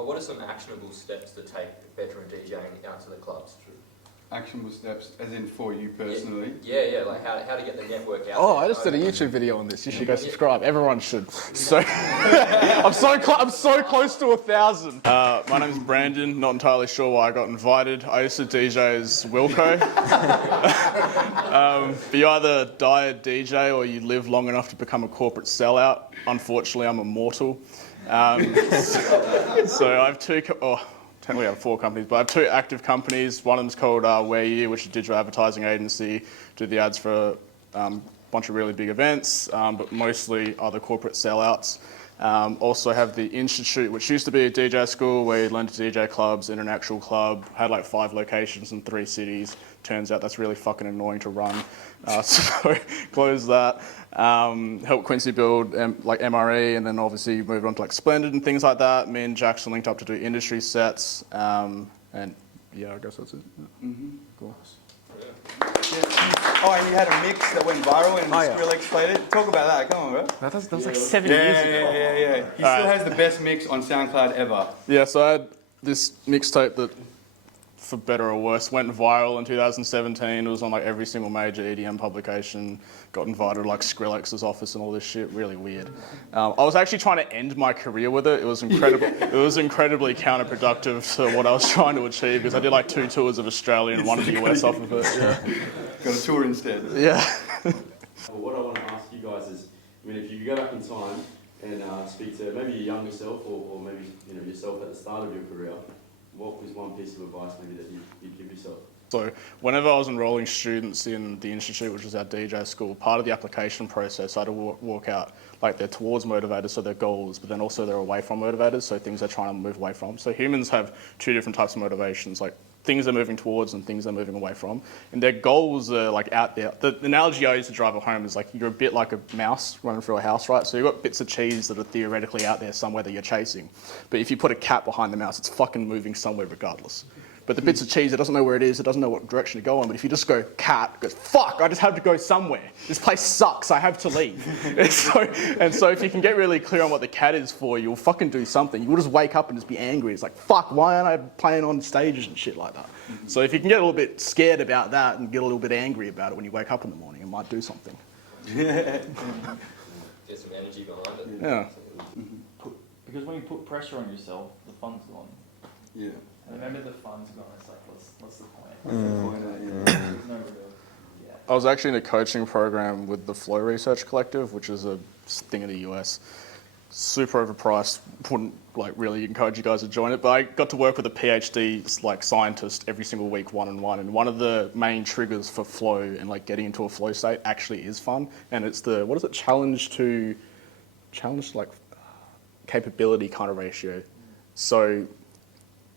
What are some actionable steps to take veteran DJing out to the clubs? Actionable steps, as in for you personally? Yeah, like how to get the network out. Oh, I just did a YouTube video on this. You should go subscribe. Everyone should. So, I'm so close to 1,000. My name's Brandon. Not entirely sure why I got invited. I used to DJ as Wilco. You either die a DJ or you live long enough to become a corporate sellout. Unfortunately, I'm immortal. So I have technically I have 4 companies, but I have 2 active companies. One of them's called Where You, which is a digital advertising agency. Do the ads for a bunch of really big events, but mostly other corporate sellouts. Also have the Institute, which used to be a DJ school where you learned to DJ clubs in an actual club. Had like 5 locations in 3 cities. Turns out that's really fucking annoying to run. So closed that. Helped Quincy build like MRE, and then obviously moved on to like Splendid and things like that. Me and Jackson linked up to do industry sets. And yeah, I guess that's it. Yeah. Cool. Oh, and you had a mix that went viral and Skrillex played it. Talk about that, come on, bro. That was like 7 years ago. Yeah. He still has the best mix on SoundCloud ever. Yeah, so I had this mixtape that, for better or worse, went viral in 2017. It was on like every single major EDM publication. Got invited to like Skrillex's office and all this shit. Really weird. I was actually trying to end my career with it. It was incredible. It was incredibly counterproductive to what I was trying to achieve, because I did like 2 tours of Australia and 1 of the US off of it. Yeah. Got a tour instead. Yeah. Well, what I want to ask you guys is, I mean, if you could go back in time and speak to maybe your younger self, or maybe yourself at the start of your career, what was one piece of advice maybe that you'd give yourself? So whenever I was enrolling students in the Institute, which was our DJ school, part of the application process, I had to walk out like they're towards motivators, so they're goals, but then also they're away from motivators, so things they're trying to move away from. So humans have 2 different types of motivations, like things they're moving towards and things they're moving away from. And their goals are like out there. The analogy I use to drive it home is like you're a bit like a mouse running through a house, right? So you've got bits of cheese that are theoretically out there somewhere that you're chasing. But if you put a cat behind the mouse, it's fucking moving somewhere regardless. But the bits of cheese, it doesn't know where it is, it doesn't know what direction to go on. But if you just go cat, it goes, fuck, I just have to go somewhere. This place sucks, I have to leave. and so if you can get really clear on what the cat is for, you'll fucking do something. You'll just wake up and just be angry. It's like, fuck, why aren't I playing on stages and shit like that? So if you can get a little bit scared about that and get a little bit angry about it when you wake up in the morning, it might do something. Get some energy behind it. Yeah. Because when you put pressure on yourself, the fun's gone. Yeah. And remember, the fun's gone. It's like, what's the point? There's no real. Yeah. I was actually in a coaching program with the Flow Research Collective, which is a thing in the US. Super overpriced. Wouldn't like really encourage you guys to join it, but I got to work with a PhD like scientist every single week, one-on-one. And one of the main triggers for flow and like getting into a flow state actually is fun. And it's the challenge to like capability kind of ratio. So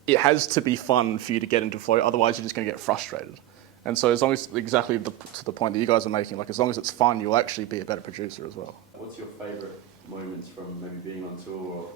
it has to be fun for you to get into flow, otherwise you're just going to get frustrated. And so as long as, exactly to the point that you guys are making, like as long as it's fun, you'll actually be a better producer as well. What's your favourite moments from maybe being on tour or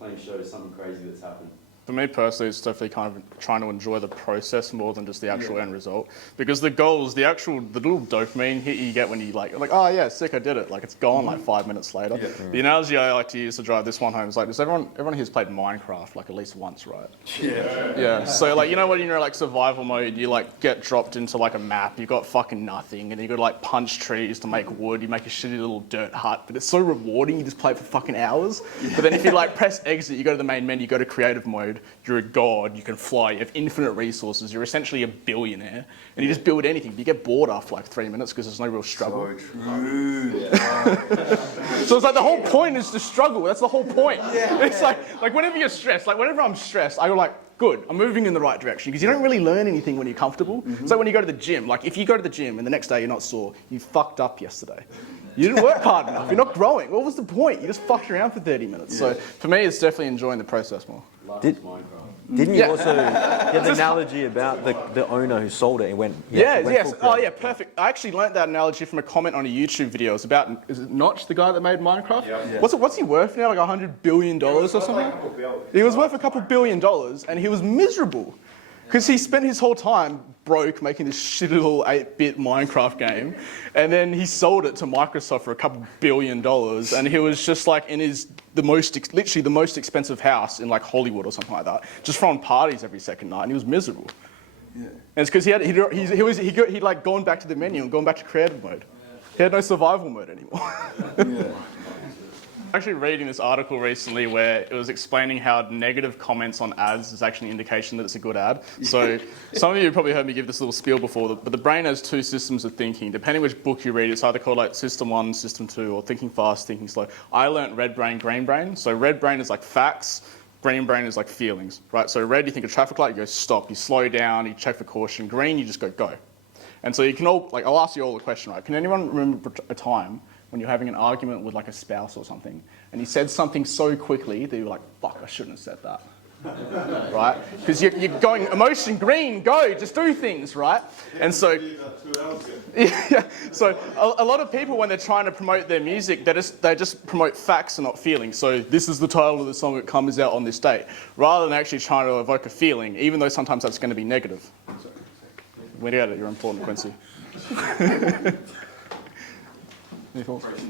playing shows, something crazy that's happened? For me personally, it's definitely kind of trying to enjoy the process more than just the actual end result. Because the goals, the little dopamine hit you get when you like, oh yeah, sick, I did it. Like it's gone like 5 minutes later. Yeah. The analogy I like to use to drive this one home is like, everyone here's played Minecraft like at least once, right? Yeah. So like, you know when you're like survival mode, you like get dropped into like a map, you've got fucking nothing, and you got to like punch trees to make wood, you make a shitty little dirt hut, but it's so rewarding, you just play it for fucking hours. But then if you like press exit, you go to the main menu, you go to creative mode, you're a god, you can fly, you have infinite resources, you're essentially a billionaire, and you just build anything. But you get bored after like 3 minutes because there's no real struggle. So true. So it's like the whole point is to struggle. That's the whole point. It's like whenever you're stressed, like whenever I'm stressed, I go like, good, I'm moving in the right direction, because you don't really learn anything when you're comfortable. It's like when you go to the gym. Like if you go to the gym and the next day you're not sore, you fucked up yesterday. You didn't work hard enough. You're not growing. What was the point? You just fucked around for 30 minutes. So for me, it's definitely enjoying the process more. Didn't you also get the analogy about the owner who sold it and went... Yes. Oh, yeah, perfect. I actually learnt that analogy from a comment on a YouTube video. It's about, is it Notch, the guy that made Minecraft? Yeah. What's he worth now? Like $100 billion or something? He was worth a couple $1 billion and he was miserable. Because he spent his whole time broke making this shitty little 8-bit Minecraft game, and then he sold it to Microsoft for a couple $1 billion, and he was just like in literally the most expensive house in like Hollywood or something like that, just throwing parties every second night, and he was miserable. Yeah. And it's because he'd like gone back to the menu and gone back to creative mode. He had no survival mode anymore. Yeah. Actually reading this article recently where it was explaining how negative comments on ads is actually an indication that it's a good ad. So some of you have probably heard me give this little spiel before, but the brain has two systems of thinking. Depending which book you read, it's either called like System 1, System 2, or thinking fast, thinking slow. I learnt red brain, green brain. So red brain is like facts, green brain is like feelings, right? So red, you think of traffic light, you go stop. You slow down, you check for caution. Green, you just go. And so you can all, like, I'll ask you all a question, right? Can anyone remember a time when you're having an argument with like a spouse or something, and you said something so quickly that you're like, fuck, I shouldn't have said that, right? Because you're going, emotion green, go, just do things, right? And so, yeah, so a lot of people, when they're trying to promote their music, they just promote facts and not feelings. So this is the title of the song that comes out on this date, rather than actually trying to evoke a feeling, even though sometimes that's going to be negative. We get it, you're important, Quincy.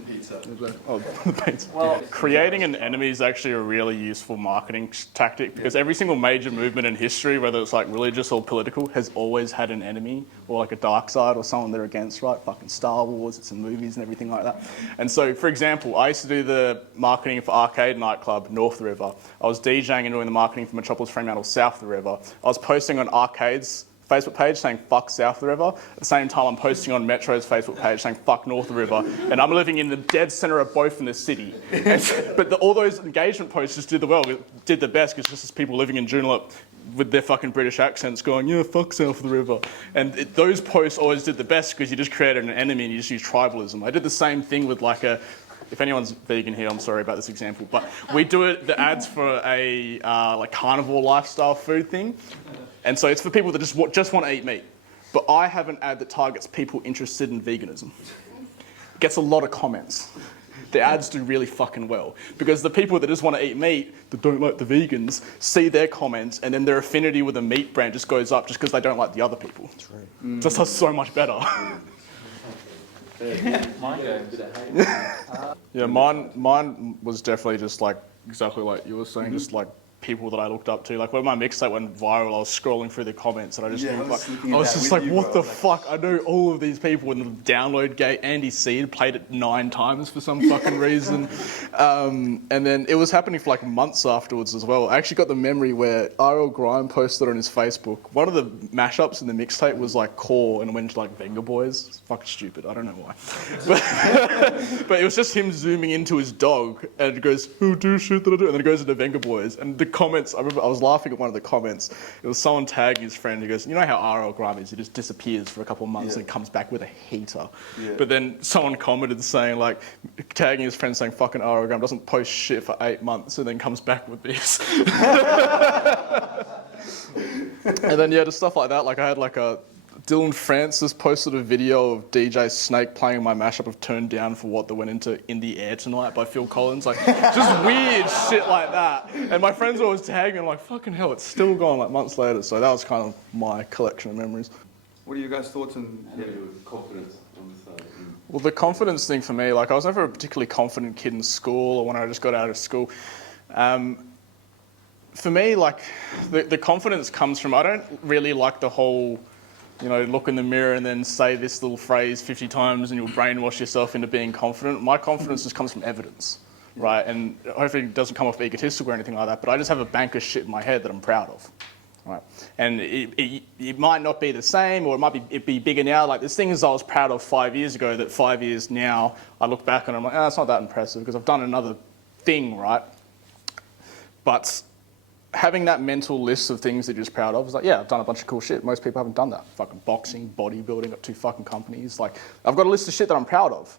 Pizza. Oh, the pizza. Well, creating an enemy is actually a really useful marketing tactic because every single major movement in history, whether it's like religious or political, has always had an enemy or like a dark side or someone they're against, right? Fucking Star Wars, it's in movies and everything like that. And so, for example, I used to do the marketing for Arcade nightclub north of the river. I was DJing and doing the marketing for Metropolis Fremantle south of the river. I was posting on Arcade's Facebook page saying fuck south of the river. At the same time, I'm posting on Metro's Facebook page saying fuck north of the river. And I'm living in the dead centre of both in the city. But all those engagement posts just did the best because just as people living in Joondalup with their fucking British accents going, yeah, fuck south of the river. And those posts always did the best because you just created an enemy and you just use tribalism. I did the same thing with like if anyone's vegan here, I'm sorry about this example, but we do the ads for a like carnivore lifestyle food thing. And so it's for people that just want to eat meat. But I have an ad that targets people interested in veganism. It gets a lot of comments. The ads do really fucking well. Because the people that just want to eat meat, that don't like the vegans, see their comments and then their affinity with a meat brand just goes up just because they don't like the other people. That's right. Just does so much better. Yeah, mine was definitely just like, exactly like you were saying, just like people that I looked up to. Like when my mixtape went viral, I was scrolling through the comments and I was just like, what the fuck? I know all of these people in the download gate. Andy Seed played it 9 times for some fucking reason. And then it was happening for like months afterwards as well. I actually got the memory where RL Grime posted on his Facebook, one of the mashups in the mixtape was like Core and went to like Venga Boys. It's fucking stupid, I don't know why. But it was just him zooming into his dog and it goes, oh, do shit that I do. And then it goes into Venga Boys. And the comments, I remember I was laughing at one of the comments. It was someone tagging his friend who goes, you know how RL Grime is? He just disappears for a couple of months and comes back with a heater. Yeah. But then someone commented saying, like, tagging his friend saying, fucking RL Grime doesn't post shit for 8 months and then comes back with this. And then, yeah, just stuff like that. Like, I had like Dylan Francis posted a video of DJ Snake playing my mashup of Turned Down for What That Went Into In The Air Tonight by Phil Collins. Like, just weird shit like that. And my friends always tag me, I'm like, fucking hell, it's still gone like months later. So that was kind of my collection of memories. What are you guys' thoughts on confidence on the side? Well, the confidence thing for me, like I was never a particularly confident kid in school or when I just got out of school. For me, like, the confidence comes from, I don't really like the whole, you know, look in the mirror and then say this little phrase 50 times and you'll brainwash yourself into being confident. My confidence just comes from evidence, right? And hopefully it doesn't come off egotistical or anything like that, but I just have a bank of shit in my head that I'm proud of, right? And it might not be the same or it'd be bigger now. Like there's things I was proud of 5 years ago that 5 years now, I look back and I'm like, it's not that impressive because I've done another thing, right? But having that mental list of things that you're just proud of is like, yeah, I've done a bunch of cool shit. Most people haven't done that. Fucking boxing, bodybuilding, got 2 fucking companies. Like, I've got a list of shit that I'm proud of.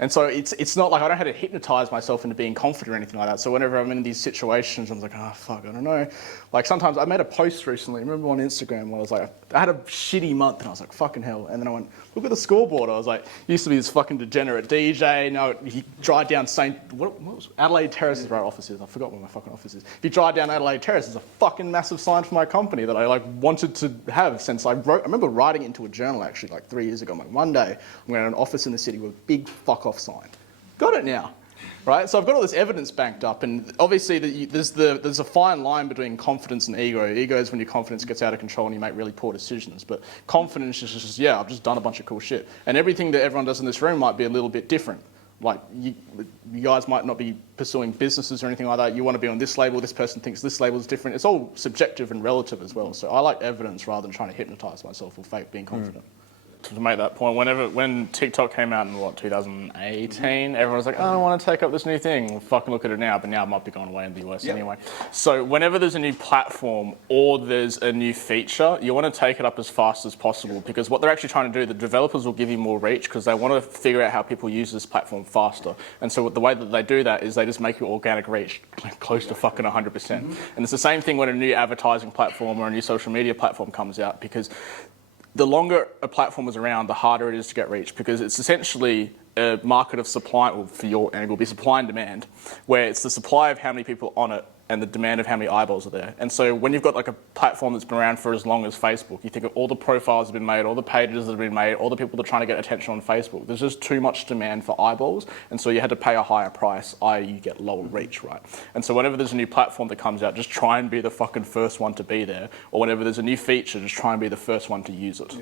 And so it's not like I don't have to hypnotize myself into being confident or anything like that. So whenever I'm in these situations, I'm like, oh, fuck, I don't know. Like sometimes I made a post recently, remember on Instagram, where I was like, I had a shitty month and I was like, fucking hell. And then I went, look at the scoreboard. I was like, used to be this fucking degenerate DJ. Now he drive down what was Adelaide Terrace is where our office is. I forgot where my fucking office is. If you drive down Adelaide Terrace, there's a fucking massive sign for my company that I like wanted to have since I remember writing it into a journal actually like 3 years ago. I'm like, one day I'm going to have an office in the city with a big fuck off sign. Got it now, right? So I've got all this evidence banked up, and obviously there's a fine line between confidence and ego. Ego is when your confidence gets out of control and you make really poor decisions, but confidence is just, yeah, I've just done a bunch of cool shit. And everything that everyone does in this room might be a little bit different. Like, you guys might not be pursuing businesses or anything like that. You want to be on this label, this person thinks this label is different. It's all subjective and relative as well. So I like evidence rather than trying to hypnotise myself or fake being confident. To make that point, when TikTok came out in 2018, everyone was like, oh, I don't want to take up this new thing. Well, fucking look at it now, but now it might be going away in the US anyway. So whenever there's a new platform or there's a new feature, you want to take it up as fast as possible, because what they're actually trying to do, the developers will give you more reach because they want to figure out how people use this platform faster. And so the way that they do that is they just make your organic reach close to fucking 100%. And it's the same thing when a new advertising platform or a new social media platform comes out, because the longer a platform is around, the harder it is to get reach, because it's essentially a market of supply, or for your angle, be supply and demand, where it's the supply of how many people on it and the demand of how many eyeballs are there. And so when you've got like a platform that's been around for as long as Facebook, you think of all the profiles that have been made, all the pages that have been made, all the people that are trying to get attention on Facebook. There's just too much demand for eyeballs, and so you had to pay a higher price, i.e. you get lower reach, right? And so whenever there's a new platform that comes out, just try and be the fucking first one to be there, or whenever there's a new feature, just try and be the first one to use it. Yeah.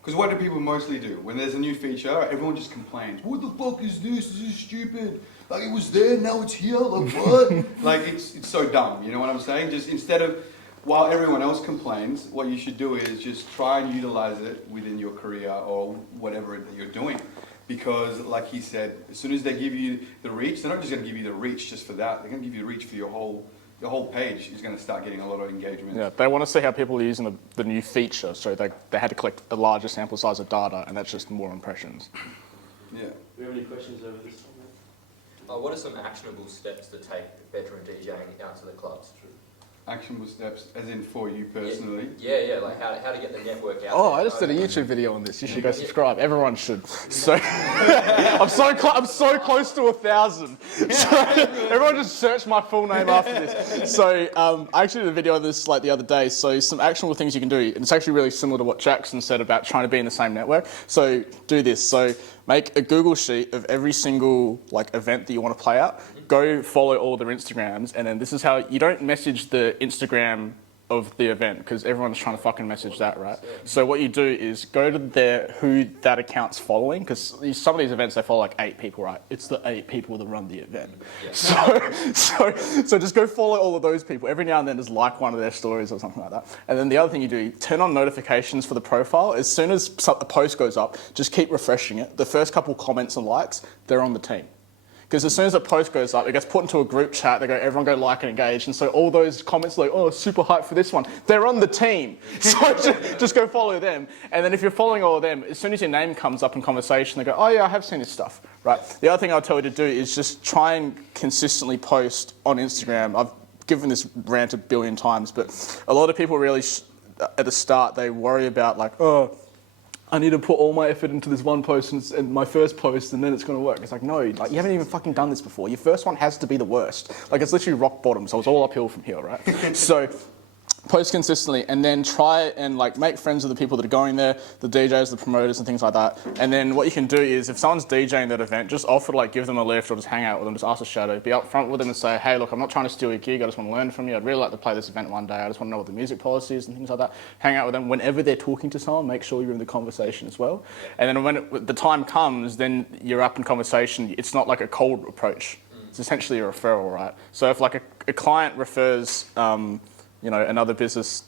Because what do people mostly do? When there's a new feature, everyone just complains. What the fuck is this? This is stupid. Like, it was there, now it's here, like what? Like, it's so dumb, you know what I'm saying? Just instead of, while everyone else complains, what you should do is just try and utilize it within your career or whatever that you're doing. Because, like he said, as soon as they give you the reach, they're not just going to give you the reach just for that. They're going to give you reach for your whole page is going to start getting a lot of engagement. Yeah, they want to see how people are using the new feature, so they had to collect a larger sample size of data, and that's just more impressions. Yeah. Do we have any questions over this one? What are some actionable steps to take veteran DJing out to the clubs? Actionable steps, as in for you personally? Yeah, like how to get the network out. Oh, I just did a YouTube video on this. You should go subscribe. Everyone should. So I'm so close to 1,000. So everyone just search my full name after this. So I actually did a video on this like the other day. So some actionable things you can do, and it's actually really similar to what Jackson said about trying to be in the same network. So do this. So make a Google sheet of every single like event that you want to play out. Go follow all their Instagrams, and then this is how you don't message the Instagram of the event, because everyone's trying to fucking message that, right? So what you do is go to who that account's following, because some of these events they follow like 8 people, right? It's the 8 people that run the event. Yeah. So just go follow all of those people. Every now and then just like one of their stories or something like that. And then the other thing you do, turn on notifications for the profile. As soon as a post goes up, just keep refreshing it. The first couple comments and likes, they're on the team. Because as soon as a post goes up, it gets put into a group chat, everyone go like and engage, and so all those comments like, oh, super hyped for this one, they're on the team. So just go follow them. And then if you're following all of them, as soon as your name comes up in conversation, they go, oh yeah, I have seen this stuff, right? The other thing I'll tell you to do is just try and consistently post on Instagram. I've given this rant a billion times, but a lot of people really, at the start, they worry about like, oh, I need to put all my effort into this one post and my first post, and then it's going to work. It's like, no, like you haven't even fucking done this before. Your first one has to be the worst. Like it's literally rock bottom, so it's all uphill from here, right? So post consistently, and then try and like make friends with the people that are going there, the DJs, the promoters and things like that. And then what you can do is if someone's DJing that event, just offer to like give them a lift or just hang out with them, just ask a shadow, be up front with them and say, hey, look, I'm not trying to steal your gig, I just want to learn from you. I'd really like to play this event one day. I just want to know what the music policy is and things like that. Hang out with them. Whenever they're talking to someone, make sure you're in the conversation as well. And then when the time comes, then you're up in conversation. It's not like a cold approach. It's essentially a referral, right? So if like a client refers another business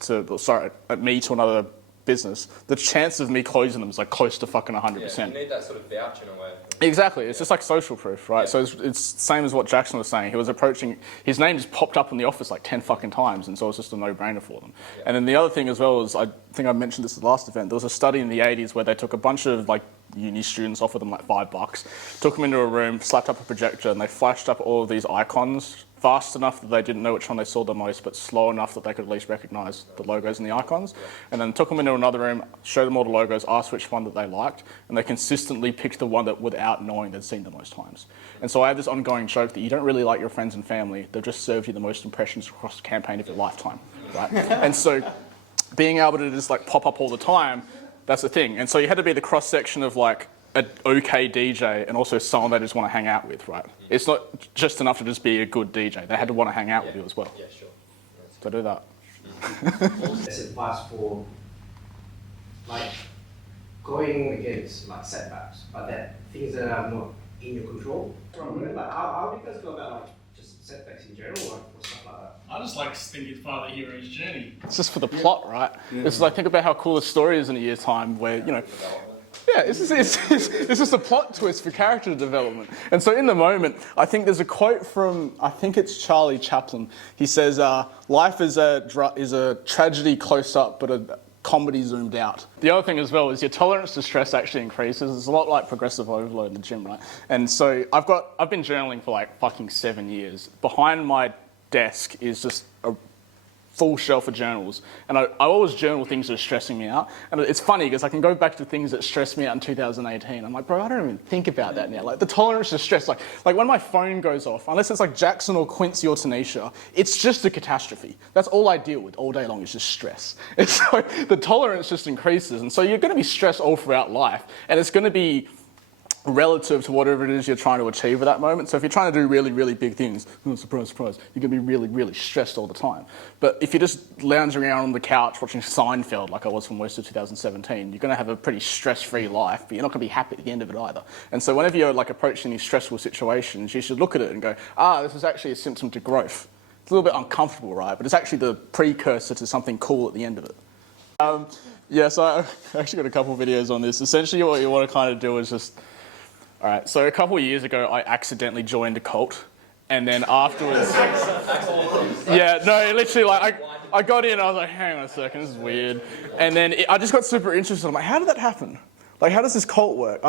me to another business, the chance of me closing them is like close to fucking 100%. Yeah, you need that sort of vouch in a way. Exactly, it's just like social proof, right? Yeah. So it's the same as what Jackson was saying. He was approaching, his name just popped up in the office like 10 fucking times, and so it's just a no-brainer for them. Yeah. And then the other thing as well is, I think I mentioned this at the last event, there was a study in the 80s where they took a bunch of like uni students, offered them like $5. Took them into a room, slapped up a projector, and they flashed up all of these icons fast enough that they didn't know which one they saw the most, but slow enough that they could at least recognise the logos and the icons. And then took them into another room, showed them all the logos, asked which one that they liked, and they consistently picked the one that without knowing they'd seen the most times. And so I have this ongoing joke that you don't really like your friends and family, they've just served you the most impressions across the campaign of your lifetime, right? And so being able to just like pop up all the time, that's the thing. And so you had to be the cross-section of like an okay DJ and also someone they just want to hang out with, right? It's not just enough to just be a good DJ. They had to want to hang out with you as well. Yeah, sure. So do that. That's advice for like going against like setbacks, but that things that are not in your control. Like how do you guys go about like just setbacks in general or stuff like that? I just like to think it's part of the hero's journey. It's just for the plot, right? It's like, think about how cool the story is in a year's time where, you know, yeah, it's just a plot twist for character development. And so in the moment, I think there's a quote from, I think it's Charlie Chaplin. He says, life is a tragedy close up, but a comedy zoomed out. The other thing as well is your tolerance to stress actually increases. It's a lot like progressive overload in the gym, right? And so I've been journaling for like fucking 7 years. Behind my desk is just a full shelf of journals, and I always journal things that are stressing me out. And it's funny because I can go back to things that stressed me out in 2018. I'm like, bro, I don't even think about that now. Like the tolerance to stress, like when my phone goes off, unless it's like Jackson or Quincy or Tanisha, it's just a catastrophe. That's all I deal with all day long is just stress. And so the tolerance just increases, and so you're going to be stressed all throughout life, and it's going to be relative to whatever it is you're trying to achieve at that moment. So if you're trying to do really, really big things, oh, surprise, surprise, you're going to be really, really stressed all the time. But if you're just lounging around on the couch watching Seinfeld, like I was for most of 2017, you're going to have a pretty stress-free life, but you're not going to be happy at the end of it either. And so whenever you're like approaching these stressful situations, you should look at it and go, this is actually a symptom to growth. It's a little bit uncomfortable, right? But it's actually the precursor to something cool at the end of it. Yeah, so I actually got a couple of videos on this. Essentially what you want to kind of do is just, all right, so a couple of years ago, I accidentally joined a cult, and then afterwards, yeah, no, literally, like, I got in, I was like, hang on a second, this is weird, and then I just got super interested. I'm like, how did that happen? Like, how does this cult work?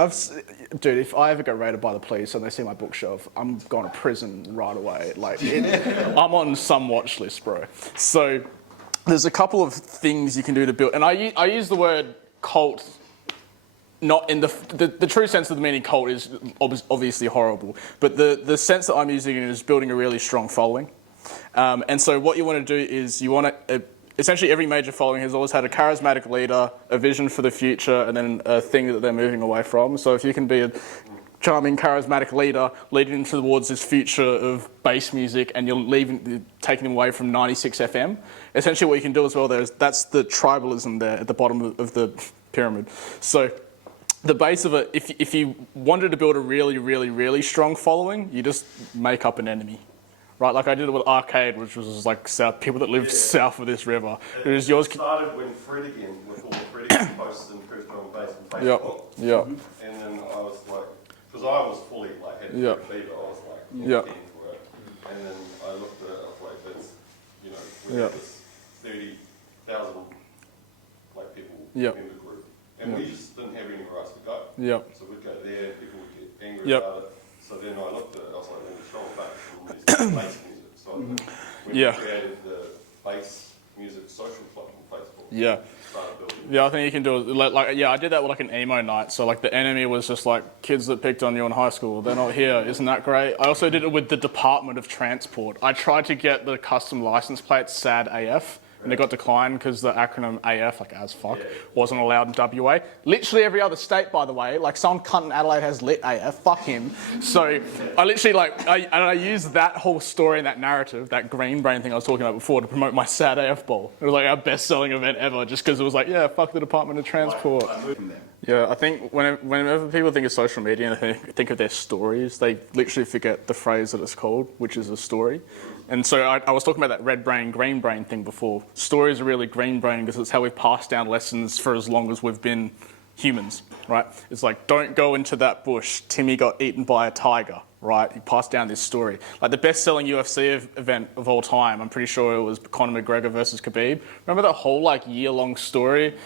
Dude, if I ever get raided by the police and they see my bookshelf, I'm going to prison right away. Like, I'm on some watch list, bro. So there's a couple of things you can do to build, and I use the word cult not in the true sense of the meaning cult is obviously horrible, but the sense that I'm using it is building a really strong following. And so what you want to do is you want to, essentially every major following has always had a charismatic leader, a vision for the future, and then a thing that they're moving away from. So if you can be a charming, charismatic leader leading towards this future of bass music and you're taking them away from 96 FM, essentially what you can do as well there is that's the tribalism there at the bottom of the pyramid. So the base of it, if you wanted to build a really, really, really strong following, you just make up an enemy, right? Like I did it with Arcade, which was like people that lived south of this river. It was yours. It started when Fred again, with all the Fred again posts and Chris on Bass on Facebook. Yeah. And then I was like, because I was fully like had fever, I was like, yeah. For it. And then I looked at it, I was like, that's, you know, we had this 30,000 like people in the group. And we just didn't have anywhere else to go. So we'd go there, people would get angry about it. So then I looked at it, I was like, well, we're strong bass from bass music. So we created the bass music social club on Facebook. Yeah, I think you can do it. I did that with like an emo night. So like the enemy was just like kids that picked on you in high school. They're not here. Isn't that great? I also did it with the Department of Transport. I tried to get the custom license plate SAD AF. And it got declined because the acronym AF, like as fuck, wasn't allowed in WA. Literally every other state, by the way, like some cunt in Adelaide has lit AF, fuck him. So I literally I used that whole story and that narrative, that green brain thing I was talking about before to promote my SAD AF Bowl. It was like our best-selling event ever just because it was like, yeah, fuck the Department of Transport. Yeah, I think whenever people think of social media and they think of their stories, they literally forget the phrase that it's called, which is a story. And so I was talking about that red brain, green brain thing before. Stories are really green brain because it's how we've passed down lessons for as long as we've been humans, right? It's like, don't go into that bush. Timmy got eaten by a tiger, right? He passed down this story. Like the best-selling UFC event of all time, I'm pretty sure it was Conor McGregor versus Khabib. Remember that whole like year-long story?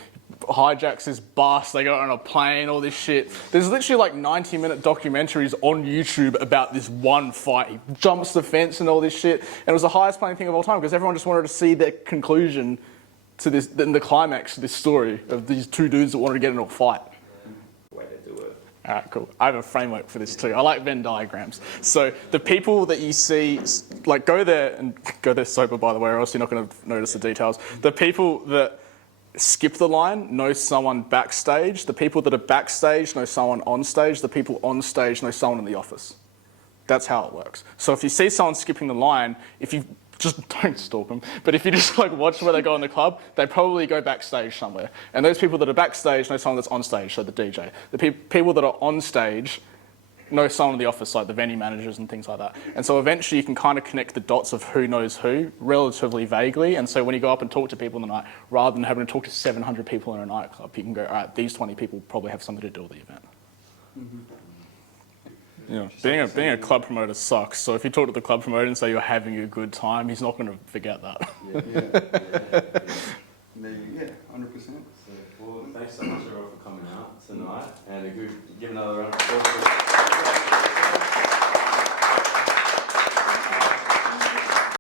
hijacks this bus, they go on a plane, all this shit. There's literally like 90-minute documentaries on YouTube about this one fight. He jumps the fence and all this shit. And it was the highest paying thing of all time because everyone just wanted to see the conclusion to this, the climax to this story of these two dudes that wanted to get into a fight. Way to do it. Alright, cool. I have a framework for this too. I like Venn diagrams. So the people that you see, like go there sober by the way, or else you're not going to notice the details. The people that skip the line know someone backstage. The people that are backstage know someone on stage. The people on stage know someone in the office. That's how it works. So if you see someone skipping the line, if you just don't stalk them, but if you just like watch where they go in the club, they probably go backstage somewhere. And those people that are backstage know someone that's on stage, so the DJ. The people that are on stage know someone in the office, like the venue managers and things like that. And so eventually you can kind of connect the dots of who knows who relatively vaguely. And so when you go up and talk to people in the night, rather than having to talk to 700 people in a nightclub, you can go, all right, these 20 people probably have something to do with the event. Yeah, being a club promoter sucks. So if you talk to the club promoter and say you're having a good time, he's not going to forget that. Maybe, yeah, 100%. So, well, thanks so much everyone for coming out tonight, and give another round of applause.